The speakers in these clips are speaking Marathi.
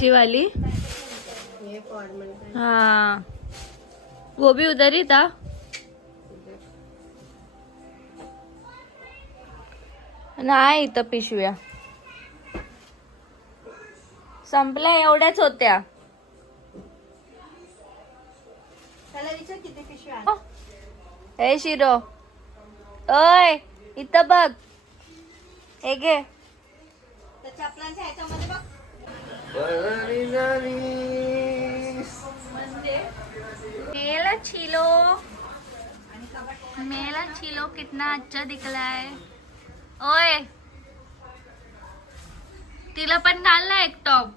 सी वाली। हाँ वो भी उधर ही था। नाही इथं पिशव्या संपल्या, एवढ्याच होत्या। किती पिशव्या? हे शिरो, ओय इथं बघ, हे घे। चपलांच्या ह्याच्यामध्ये बघ। मेला छिलो, मेला छिलो कितना अच्छा दिखलाय। ओय तिला पण घालना एक टॉप।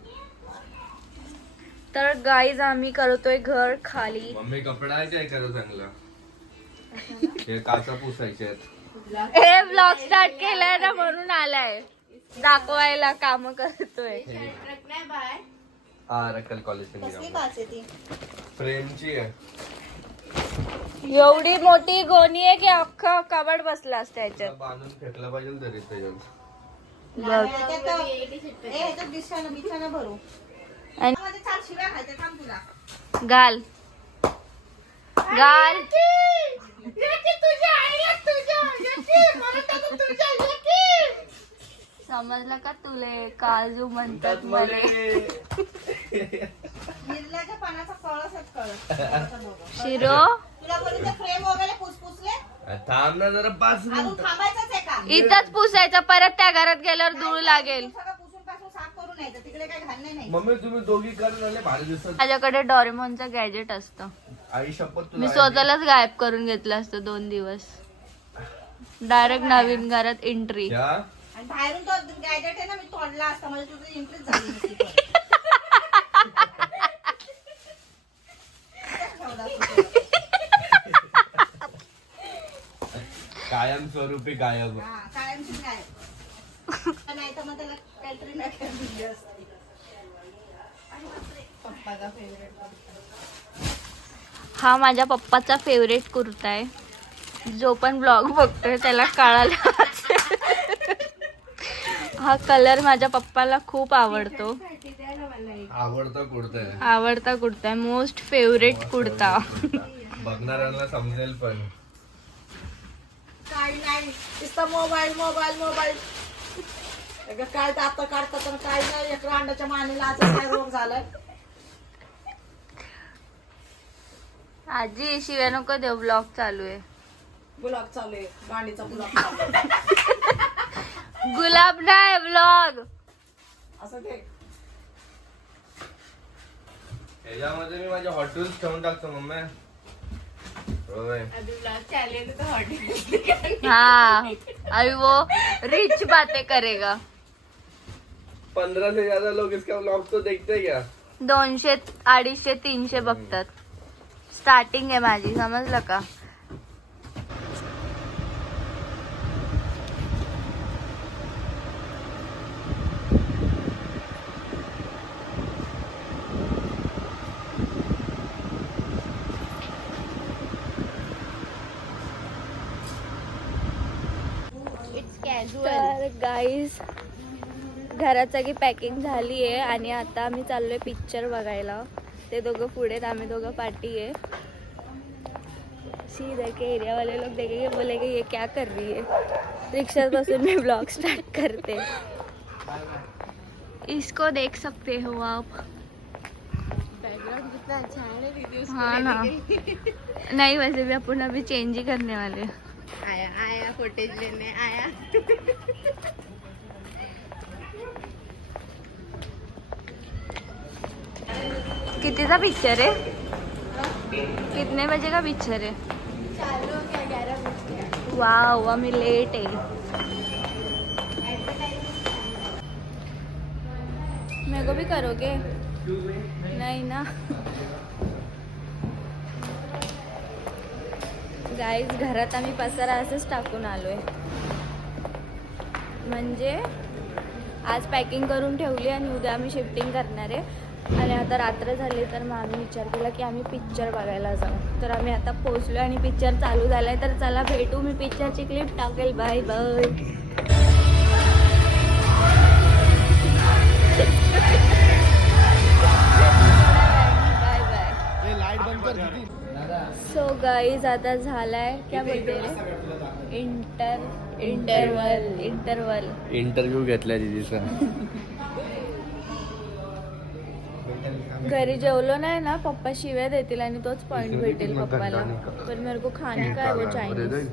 तर गाईज आम्ही करतोय घर खाली। मम्मी कपडा आहे काय करू चांगला, हे काचा पुसायचे आहेत। हे ब्लॉग स्टार्ट केलाय ना म्हणून आलाय दाखवायला काम करतोय। हा रक्कल कॉलेज फ्रेमची आहे। एवढी मोठी गोणी आहे की अख्खा कबड बसलास त्याच्यात। बांधून फेकलं पाहिजे तरी त्याच्यात। बिछाना भरू आणि चार शिव्या खायच्या थांब तुला। गाल गाल समजलं का तुले काजू म्हणतात मला। निर्ल्याच्या पानाचा कळसच कळस। शिरो तुला बोलले फ्रेम वगैरे पुसपुसले, थांब ना जरा 5 अजून मिनिट। थांबायचंच आहे का? इथंच पुसायचं, परत त्या घरात गेल्यावर धूळ लागेल। सगळं पुसून पासून साफ करून यायचं, तिकडे काय घालणे नाही। मम्मी तुम्ही दोघी करून आले भारी दिसत। माझ्याकडे डोरेमॉनचं गॅजेट असतं, आई शपथ मी तुला स्वतःलाच गायब करून घेतलं असतं 2 दिवस। डायरेक्ट नवीन घरात एंट्री। क्या? आणि बाहेरून तो गॅजेट आहे ना, मी तोडला असता म्हणजे तुझी इंटरेस्ट झाली नसती परत. कायम स्वरूपी गायब। हा, कायमची गायब. नाही तर मग त्याला काहीतरी नक्की दिली असती. पप्पाचा फेवरेट. हा माझ्या पप्पाचा फेवरेट कुर्ता आहे। जो पण ब्लॉग बघतोय त्याला कळाला। हा कलर माझ्या पप्पाला खूप आवडतो। आवडता कुर्ता आहे। आवडता कुर्ता आहे, मोस्ट फेवरेट कुर्ता। बघणाऱ्यांना समजेल पण। काय नाही नुसतं मोबाईल मोबाईल मोबाईल। काय आता काढतात तर काय नाही, एक अंड्याच्या मानेला असं काय रोग झालाय। आजी शिव्या नको देव, ब्लॉग चालू आहे। ब्लॉग चालू आहे, गांडीचा ब्लॉग चालू आहे। गुलाब नाही ब्लॉग। असं ते ह्याच्यामध्ये मी माझे हॉटेल्स ठेवून टाकतो मम्मी। होय हाँ अभी वो रिच बातें करेगा। 15 से ज्यादा लोग इसका व्लॉग तो देखते क्या? 200 250 300 बघतात। स्टार्टिंग आहे माझी, समजलं का? तर गाईज घरात सगळी पॅकिंग झाली आहे आणि आता आम्ही चाललोय पिक्चर बघायला। ते दोघं पुढे, आम्ही दोघं पार्टी आहे। सी देखे एरिया वाले लोग देखेंगे, बोलेंगे ये क्या कर रही है। रिक्शा बसून मी ब्लॉग स्टार्ट करते। इसको देख सकते हो आप। बैकग्राउंड कितना अच्छा है ना दीदी। हाँ ना, नहीं वैसे भी अपन अभी चेंज ही करने वाले। आया आया फुटेज लेने आया। कितीचा पिक्चर है? कितने बजे का पिक्चर है? चालू क्या 11 बजे। वाव आम्ही लेट आहे। मेरे को भी करोगे? नहीं ना। गाईज घरात आम्ही पसारा असंच टाकून आलोय। म्हणजे आज पॅकिंग करून ठेवली आणि उद्या आम्ही शिफ्टिंग करणार आहे। आणि आता रात्र झाली तर मग आम्ही विचार केला की आम्ही पिक्चर बघायला जाऊ। तर आम्ही आता पोहोचलो आणि पिक्चर चालू झालाय। तर चला भेटू, मी पिक्चरची क्लिप टाकेल। Bye bye. सो गाईज आता झालाय क्या बोलते रे इंटरवल इंटरव्ह्यू घेतलाय दीदीचा. घरी जेवलो नाही ना पप्पा शिव्या देतील आणि तोच पॉइंट भेटेल पप्पाला. पर मेरे को खाने का है वो चायनीज.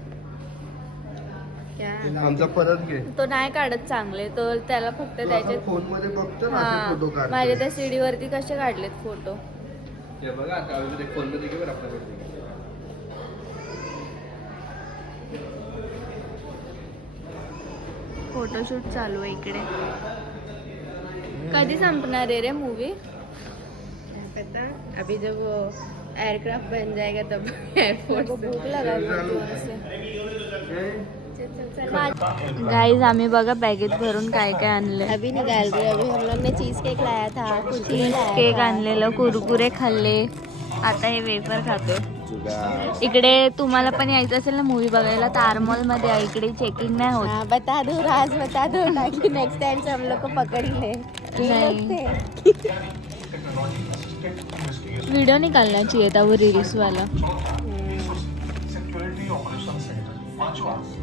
आमचा परत घे. तो नाही काढत चांगले, तो त्याला फक्त त्याचे फोन मध्ये बघतो ना हा फोटो काढतो. माझ्या त्या सीडी वरती कसे काढलेत फोटो. हे बघा आता फोन मध्ये घे बरं आपल्याकडे. फोटोशूट चालू आहे इकडे. कधी संपणार आहे रे मूवी? पता अभी जब वो एयरक्राफ्ट बन जाएगा तब एयरपोर्ट भूक लगा गाइस आम्ही बघा बॅगेत भरून काय काय आणले. अभी निकाल रहे. अभी हम लोग ने चीज केक लाया था, चीज केक आणलेलं, कुरकुरे खाल्ले, आता हे वेफर खातो. इकडे तुम्हाला पण यायचं असेल ना मूवी बघायला तर आरमॉल मध्ये आहे. इकडे चेकिंग नाही होत. हाँ बता दो राज, बता दो ताकि नेक्स्ट टाइम से हम लोग को पकड़ ही ले. नहीं. वीडियो निकालना चाहिए था वो रील्स वाला.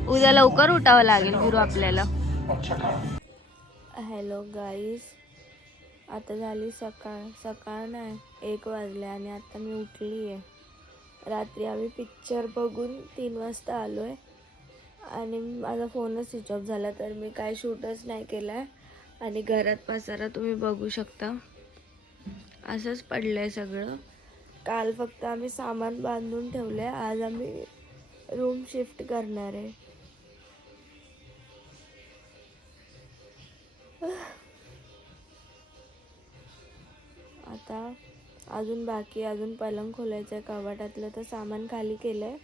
उद्या लवकर उठावं लागेल गुरु आपल्याला. हॅलो गाईज, आता झाली सकाळ नाही 1 वाजले आणि आता मी उठली आहे. रात्री आम्ही पिक्चर बघून 3 वाजता आलो आहे आणि माझा फोनच स्विच ऑफ झाला तर मी काय शूटच नाही केला आहे. आणि घरात पसारा तुम्ही बघू शकता, असंच पडलं आहे सगळं. काल फक्त आम्ही सामान बांधून ठेवलं आहे, आज आम्ही रूम शिफ्ट करणार आहे. आता अजून बाकी, अजून पलंग खोलायचं आहे कपाटातलं, तर सामान खाली केलं आहे.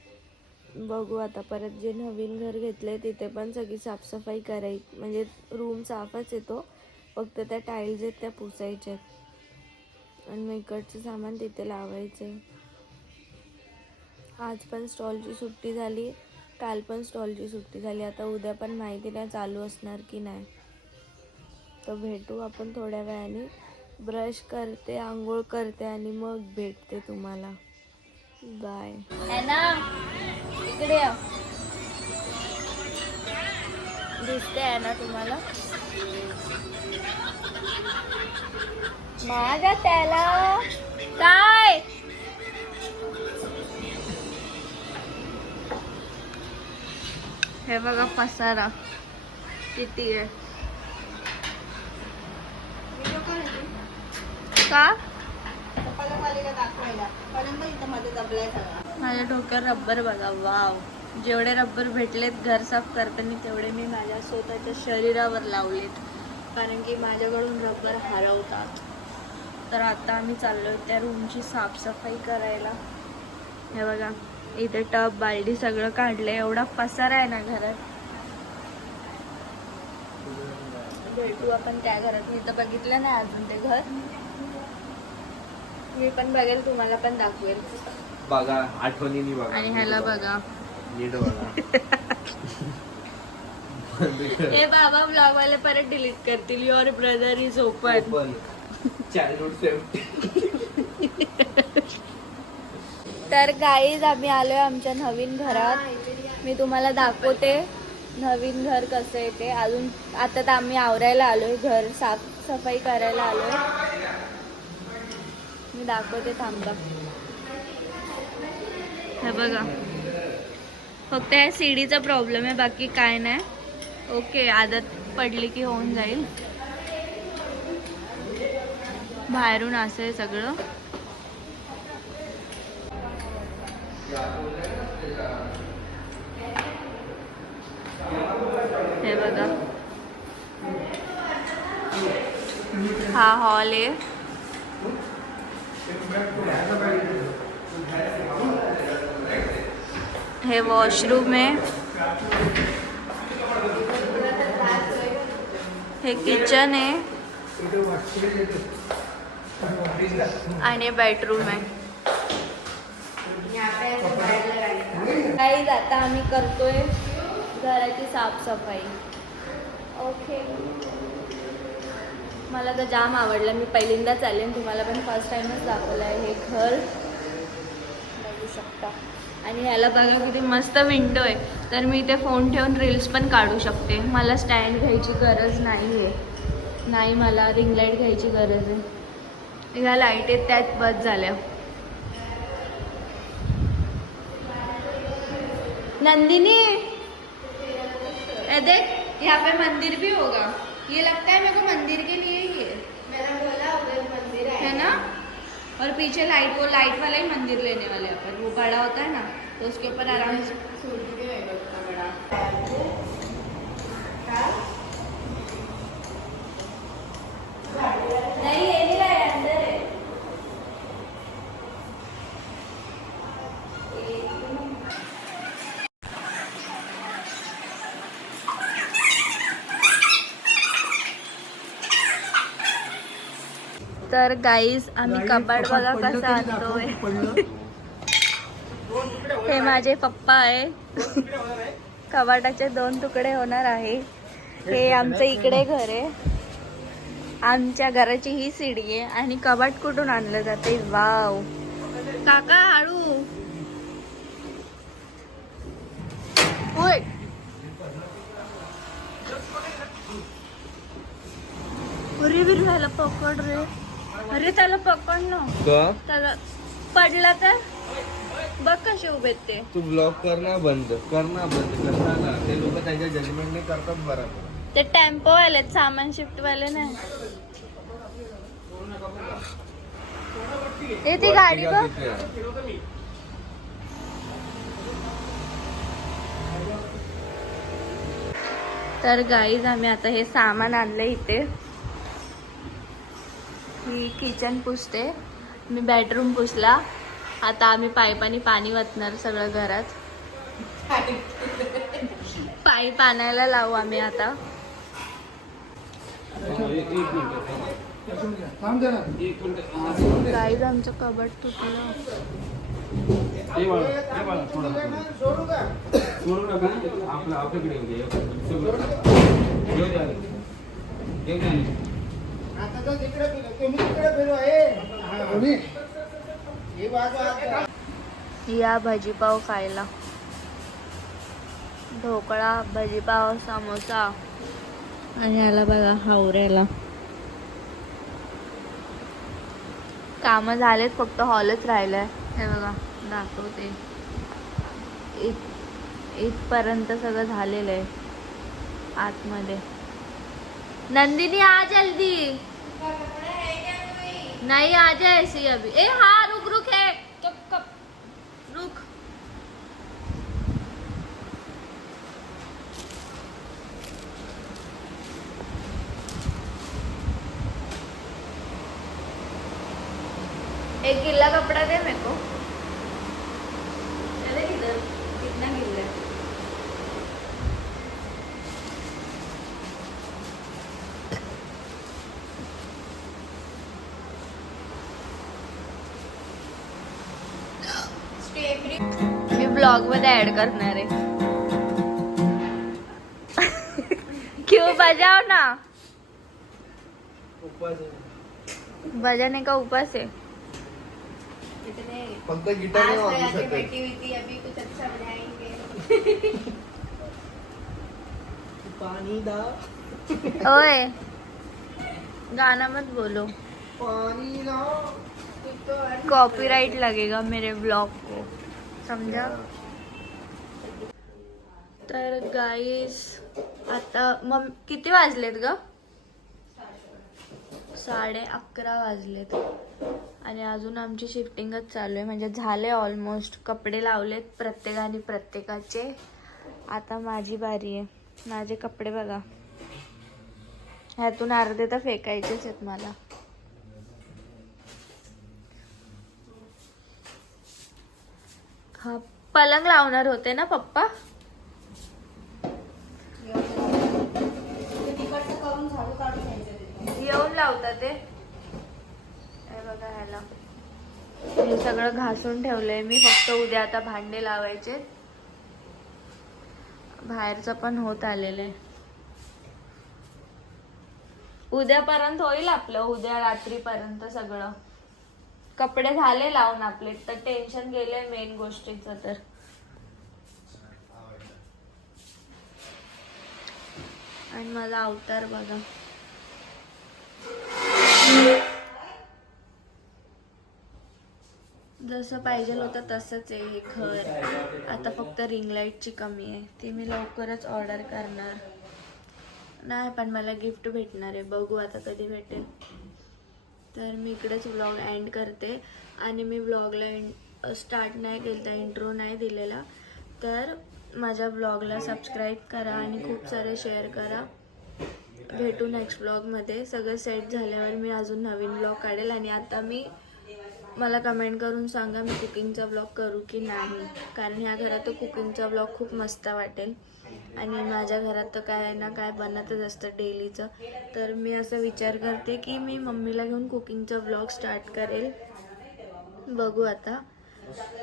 बघू आता परत जे नवीन घर घेतलं आहे तिथे पण सगळी साफसफाई करायची. म्हणजे रूम साफच येतो, फक्त त्या टाईल्स आहेत त्या पुसायच्या आहेत आणि मग इकडचं सामान तिथे लावायचं आहे. आज पण स्टॉलची सुट्टी झाली, काल पण स्टॉलची सुट्टी झाली. आता उद्या पण माहिती नाही चालू असणार की नाही. तर भेटू आपण थोड्या वेळाने. ब्रश करते, आंघोळ करते आणि मग भेटते तुम्हाला. बाय. ना इकडे या. दिसते आहे ना तुम्हाला? मागा त्याला काय हे बघा पसारा किती आहे. का माझ्या डोक्यावर रब्बर बघा. वाव, जेवढे रब्बर भेटलेत घर साफ करताना तेवढे मी माझ्या स्वतःच्या शरीरावर लावलेत, कारण की माझ्याकडून रब्बर हरवतात. तर आता आम्ही चाललोय त्या रूमची साफसफाई करायला. हे बघा इथे टब बालडी सगळं काढलंय. एवढा पसारा आहे ना घरात. भेटू आपण त्या घरात. मी तर बघितलं नाही अजून ते घर. मी पण बघेल, तुम्हाला पण दाखवेल. बघा आठवणीने बघा. आणि ह्याला बघा, नीट बघा. हे बाबा ब्लॉग वाले परत डिलीट करतील. Your brother is open. Childhood safety. तर गाईज आम्ही आलोय आमच्या नवीन घरात. मी तुम्हाला दाखवते नवीन घर कसं आहे ते. अजून आता तर आम्ही आवरायला आलोय, घर साफसफाई करायला आलोय. मी दाखवते, थांबा. हे बघा, फक्त या सीडीचा प्रॉब्लेम आहे, बाकी काय नाही. ओके, आदत पडली की होऊन जाईल. बाहेरून असं आहे सगळं. हे बघा, हा हॉल आहे. हे वॉशरूम आहे. हे किचन आहे आणि बेडरूम आहे. गाईज आता आम्ही करतोय घराची साफसफाई. ओके, मला तर जाम आवडलं. मी पहिल्यांदाच आले, तुम्हाला पण फर्स्ट टाइमच दाखवलं आहे हे घर. शकता. आणि ह्याला बघा किती मस्त विंडो आहे, तर मी इथे फोन ठेवून रील्स पण काढू शकते. मला स्टँड घ्यायची गरज नाही आहे. नाही, मला रिंग लाईट घ्यायची गरज आहे. ह्या लाईट आहेत त्यात बस झाल्या. नंदिनी देख यहाँ पे मंदिर भी होगा, ये लगता है मेरे को मंदिर के लिए ही है. मैंने बोला उधर मंदिर है ना. और पीछे लाइट, वो लाइट वाला ही मंदिर लेने वाले अपन, वो बड़ा होता है ना, तो उसके ऊपर आराम से. सूर्य भी होगा उतना बड़ा. नहीं ये नहीं लाया, अंदर है. तर गाईज आम्ही कपाट बघा कसं आणतोय. हे माझे पप्पा आहे. कपाटाचे 2 तुकडे होणार आहे. हे आमचं इकडे घर आहे. आमच्या घराची ही सीडी आहे. आणि कपाट कुठून आणलं जाते. वाव काका हळू. होय अरे बिरव्याला पकड रे. अरे त्याला पकड ना. त्याला पडला तर बघ कसे उभे आहेत ते. तू ब्लॉक करना बंद करना. ते लोक त्यांच्या जजमेंटने करतात बरोबर. ते टेम्पो वाले आहेत, सामान शिफ्ट वाले नाही. ए ती गाडी बघ. तर गाईज आम्ही आता हे सामान आणलं इथे. ही किचन पुसते, मी बेडरूम पुसला. आता आम्ही पाईपानी पाणी वतणार सगळं घरात. पाईप आणायला लावू आम्ही आता. गाईज आमचं कबड तुटलं. या भजीपाव खायला. ढोकळा, भजीपाव, समोसा. आणि याला बघा हावऱ्याला. कामं झालेत, फक्त हॉलच राहिलाय. हे बघा दाखवते. इथपर्यंत सगळं झालेलं आहे आतमध्ये. नंदिनी आ जल्दी. नहीं आ जाए ऐसे अभी. ए हाँ रुक रुक है कब रुक. एक गिल्ला कपड़ा दे मेरे को. चले किधर, कितना गिल्ला है. मी ब्लॉग मध्ये ऍड करणार आहे. क्यों बजाओ ना. बजाने का उपास है. फक्त गिटार नाही वाजवू शकत. बैठी हुई थी, अभी कुछ अच्छा बनाएंगे. पानी दा. ओए गाना मत बोलो, पानी दा. कॉपीराइट लगेगा मेरे ब्लॉग को, समझा. तर गाईस आता मग किती वाजलेत ग. 11:30 वाजलेत. आणि अजून आमची शिफ्टिंगच चालू आहे. म्हणजे झाले ऑलमोस्ट. कपडे लावलेत प्रत्येकाने प्रत्येकाचे. आता माझी बारी आहे. माझे कपडे बघा, ह्यातून अर्धे तर फेकायचेच आहेत मला. हा पलंग लावणार होते ना पप्पा. येऊन लावतात ते. हे बघा ह्याला हे सगळं घासून ठेवलंय मी. फक्त उद्या आता भांडे लावायचे. बाहेरचं पण होत आलेलं आहे. उद्यापर्यंत होईल आपलं, उद्या रात्रीपर्यंत सगळं. कपडे झाले लावून आपले, तर टेन्शन गेले मेन गोष्टीचं. तर आणि माझा अवतार बघा. जसं पाहिजे होतं तसंच आहे हे घर. आता फक्त रिंग लाईटची कमी आहे, ती मी लवकरच ऑर्डर करणार. नाही पण मला गिफ्ट भेटणार आहे, बघू आता कधी भेटेल. तर मी इकडेच व्लॉग एंड करते. आणि मी व्लॉगला स्टार्ट नाही केलं, इंट्रो नाही दिलेला. तर माझ्या व्लॉगला सबस्क्राईब करा आणि खूप सारे शेअर करा. भेटू नेक्स्ट व्लॉगमध्ये. सगळं सेट झाल्यावर मी अजून नवीन व्लॉग काढेल. आणि आता मला कमेंट करून सांगा मी कुकिंगचा व्लॉग करू की नाही, कारण ह्या घरात कुकिंगचा व्लॉग खूप मस्त वाटेल. आणि माझ्या घरात तर काय ना काय बनतच असतं डेलीचं. तर मी असं विचार करते की मी मम्मीला घेऊन कुकिंगचा व्लॉग स्टार्ट करेल, बघू आता.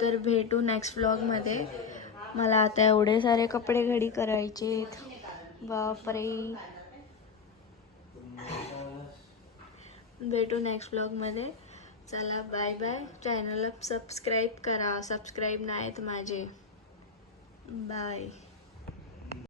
तर भेटू नेक्स्ट व्लॉगमध्ये. मला आता एवढे सारे कपडे घडी करायचे, बापरे. भेटू नेक्स्ट व्लॉगमध्ये. चला बाय बाय. चॅनलला सबस्क्राईब करा, सबस्क्राईब नाहीत माझे. बाय.